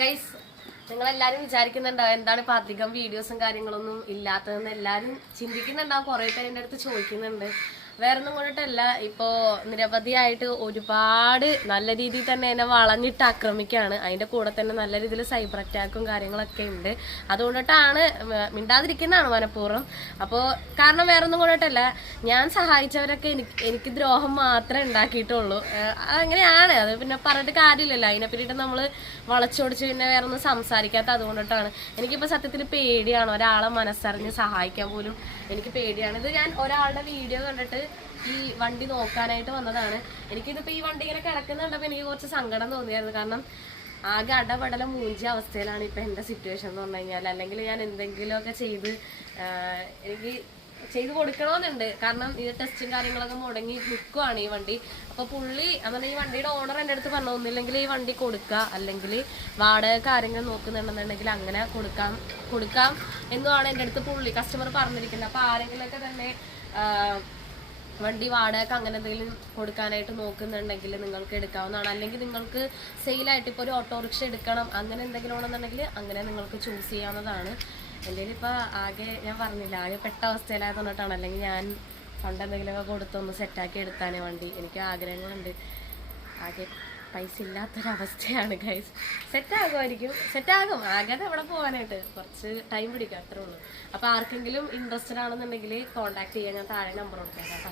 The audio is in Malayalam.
ഗൈസ്, നിങ്ങളെല്ലാരും വിചാരിക്കുന്നുണ്ടാവും എന്താണ് ഇപ്പൊ അധികം വീഡിയോസും കാര്യങ്ങളൊന്നും ഇല്ലാത്തതെന്ന് എല്ലാരും ചിന്തിക്കുന്നുണ്ടാവും. കുറെ പേര് എൻ്റെ അടുത്ത് ചോദിക്കുന്നുണ്ട്. വേറൊന്നും കൊണ്ടിട്ടല്ല, ഇപ്പോ നിരവധിയായിട്ട് ഒരുപാട് നല്ല രീതിയിൽ തന്നെ എന്നെ വളഞ്ഞിട്ട് ആക്രമിക്കുകയാണ്. അതിന്റെ കൂടെ തന്നെ നല്ല രീതിയിൽ സൈബർ അറ്റാക്കും കാര്യങ്ങളൊക്കെ ഉണ്ട്. അതുകൊണ്ടിട്ടാണ് മിണ്ടാതിരിക്കുന്നതാണ് മനഃപൂർവ്വം. അപ്പോൾ കാരണം വേറൊന്നും കൊണ്ടിട്ടല്ല, ഞാൻ സഹായിച്ചവരൊക്കെ എനിക്ക് ദ്രോഹം മാത്രമേ ഉണ്ടാക്കിയിട്ടുള്ളൂ. അങ്ങനെയാണ്. അത് പിന്നെ പറഞ്ഞിട്ട് കാര്യമില്ലല്ലോ. അതിനെ പറ്റിയിട്ട് നമ്മൾ വളച്ചൊടിച്ച് പിന്നെ വേറെ ഒന്നും സംസാരിക്കാത്ത അതുകൊണ്ടിട്ടാണ്. എനിക്കിപ്പോൾ സത്യത്തിൽ പേടിയാണ്. ഒരാളെ മനസ്സറിഞ്ഞ് സഹായിക്കാൻ പോലും എനിക്ക് പേടിയാണ്. ഇത് ഞാൻ ഒരാളുടെ വീഡിയോ കണ്ടിട്ട് ഈ വണ്ടി നോക്കാനായിട്ട് വന്നതാണ്. എനിക്കിതിപ്പോൾ ഈ വണ്ടി ഇങ്ങനെ കിടക്കുന്നുണ്ടപ്പോൾ എനിക്ക് കുറച്ച് സങ്കടം തോന്നിയായിരുന്നു. കാരണം ആകെ അടപടല മൂഞ്ചിയ അവസ്ഥയിലാണ് ഇപ്പം എൻ്റെ സിറ്റുവേഷൻ എന്ന് പറഞ്ഞു കഴിഞ്ഞാൽ. അല്ലെങ്കിൽ ഞാൻ എന്തെങ്കിലുമൊക്കെ എനിക്ക് ചെയ്ത് കൊടുക്കണമെന്നുണ്ട്. കാരണം ഈ ടെസ്റ്റും കാര്യങ്ങളൊക്കെ മുടങ്ങി നിൽക്കുവാണ് ഈ വണ്ടി. അപ്പോൾ പുള്ളി അങ്ങനെ ഈ വണ്ടിയുടെ ഓണർ എൻ്റെ അടുത്ത് പറഞ്ഞു, ഒന്നില്ലെങ്കിൽ ഈ വണ്ടി കൊടുക്കുക, അല്ലെങ്കിൽ വാടക ആരെങ്കിലും നോക്കുന്നുണ്ടെന്നുണ്ടെങ്കിൽ അങ്ങനെ കൊടുക്കാം എന്നുമാണ് എൻ്റെ അടുത്ത് കസ്റ്റമർ പറഞ്ഞിരിക്കുന്നത്. അപ്പോൾ ആരെങ്കിലുമൊക്കെ തന്നെ വണ്ടി വാടക അങ്ങനെ എന്തെങ്കിലും കൊടുക്കാനായിട്ട് നോക്കുന്നുണ്ടെങ്കിൽ നിങ്ങൾക്ക് എടുക്കാവുന്നതാണ്. അല്ലെങ്കിൽ നിങ്ങൾക്ക് സെയിലായിട്ട് ഇപ്പോൾ ഒരു ഓട്ടോറിക്ഷ എടുക്കണം അങ്ങനെ എന്തെങ്കിലും ഉണ്ടെന്നുണ്ടെങ്കിൽ അങ്ങനെ നിങ്ങൾക്ക് ചൂസ് ചെയ്യാവുന്നതാണ്. എൻ്റെ ഇപ്പോൾ ആകെ ഞാൻ പറഞ്ഞില്ല, ആകെ പെട്ട അവസ്ഥയിലായതുകൊണ്ടിട്ടാണ്. അല്ലെങ്കിൽ ഞാൻ ഫണ്ട് എന്തെങ്കിലുമൊക്കെ കൊടുത്തൊന്ന് സെറ്റാക്കി എടുത്താനേ വണ്ടി. എനിക്ക് ആഗ്രഹങ്ങളുണ്ട്. ആകെ പൈസ ഇല്ലാത്തൊരവസ്ഥയാണ് ഗൈസ്. സെറ്റാകും. ആകെ അവിടെ പോകാനായിട്ട് കുറച്ച് ടൈം പിടിക്കും, അത്രേ ഉള്ളൂ. അപ്പോൾ ആർക്കെങ്കിലും ഇൻട്രസ്റ്റഡ് ആണെന്നുണ്ടെങ്കിൽ കോൺടാക്ട് ചെയ്യാൻ ഞാൻ താഴെ നമ്പർ കൊടുക്കാം കേട്ടോ.